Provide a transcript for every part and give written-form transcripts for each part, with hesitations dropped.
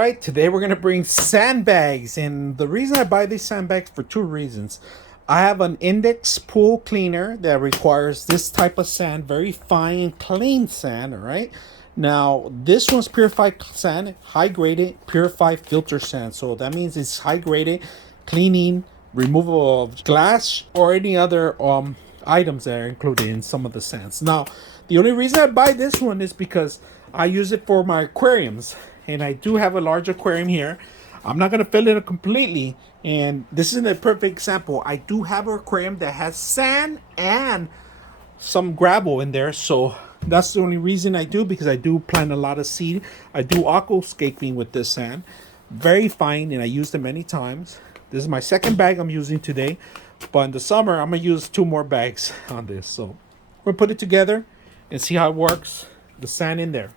Right, today we're gonna bring sandbags, and the reason I buy these sandbags for two reasons. I have an index pool cleaner that requires this type of sand, very fine, clean sand. All right. Now this one's purified sand, high graded, purified filter sand. So that means it's high graded, cleaning, removal of glass or any other items that are included in some of the sands. Now, the only reason I buy this one is because I use it for my aquariums, and I do have a large aquarium here. I'm not gonna fill it completely, and this is a perfect example. I do have an aquarium that has sand and some gravel in there, so that's the only reason I do, because I do plant a lot of seed. I do aquascaping with this sand, very fine, and I use them many times. This is my second bag I'm using today, but in the summer I'm gonna use 2 more bags on this. So we'll put it together and see how it works. The sand in there.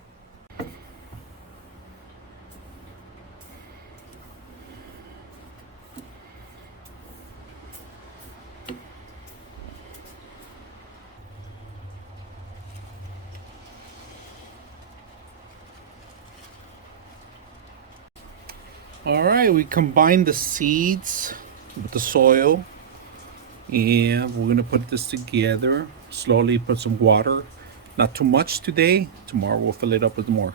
All right, we combine the seeds with the soil, and we're gonna put this together. Slowly put some water, not too much today. Tomorrow we'll fill it up with more.